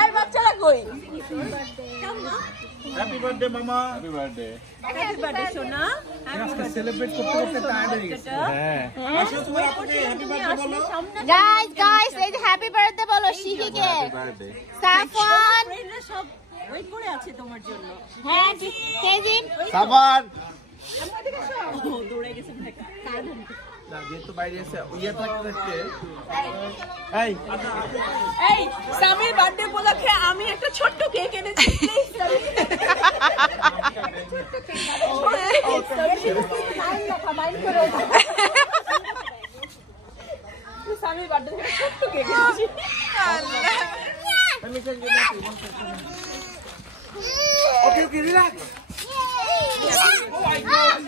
আর বাচ্চারা কই? Happy birthday মামা। Happy birthday. হ্যাপি বার্থডে সোনা। আজকে সেলিব্রেট করতে করতে টায়ার্ড হয়ে গেছে। হ্যাঁ। আসো তোমার আপুকে হ্যাপি বার্থডে বলো। গাইস এই যে হ্যাপি বার্থডে বলো শিখিকে। Happy birthday. সাফওয়ান ফ্রেন্ডরা সব ওয়েট করে আছে তোমার জন্য। হ্যাঁ তেজিন সাবান। দৌড়ে গেছে ঢাকা। না যেহেতু বাইরে এসে ইয়ে থাকতে এই সামির বার্থডে উপলক্ষে আমি একটা ছোট্ট কেক এনেছি প্লিজ সামির বার্থডে ছোট্ট কেক এনেছি okay okay relax. Oh my God.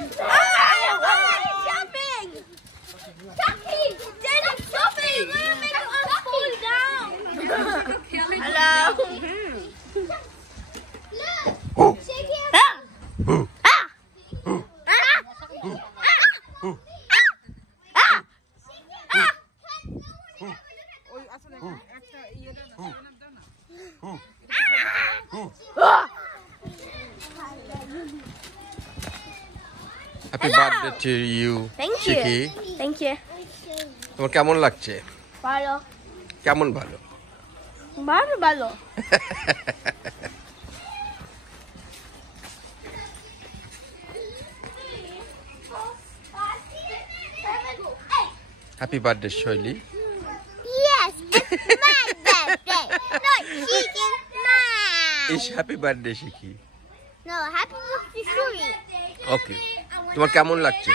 Happy birthday to you Shikhi. Thank you তোমার কেমন লাগছে? ভালো কেমন ভালো? ভালো ভালো happy birthday Shaili. Yes, it's my birthday. No, chicken mine. ইস happy birthday Shikhi. No, happy birthday, Shuri. Okay, তোমার কেমন লাগছে?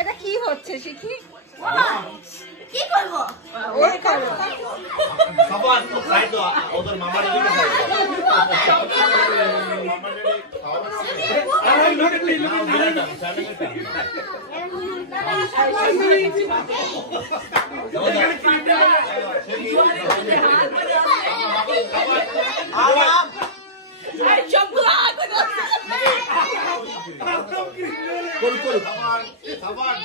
এটা কি হচ্ছে শিখি? কি করবো? ওই করো সাবান তো খাই তো ওদের মামার দিকে খাই। আরে লোক লোক সাবান সাবান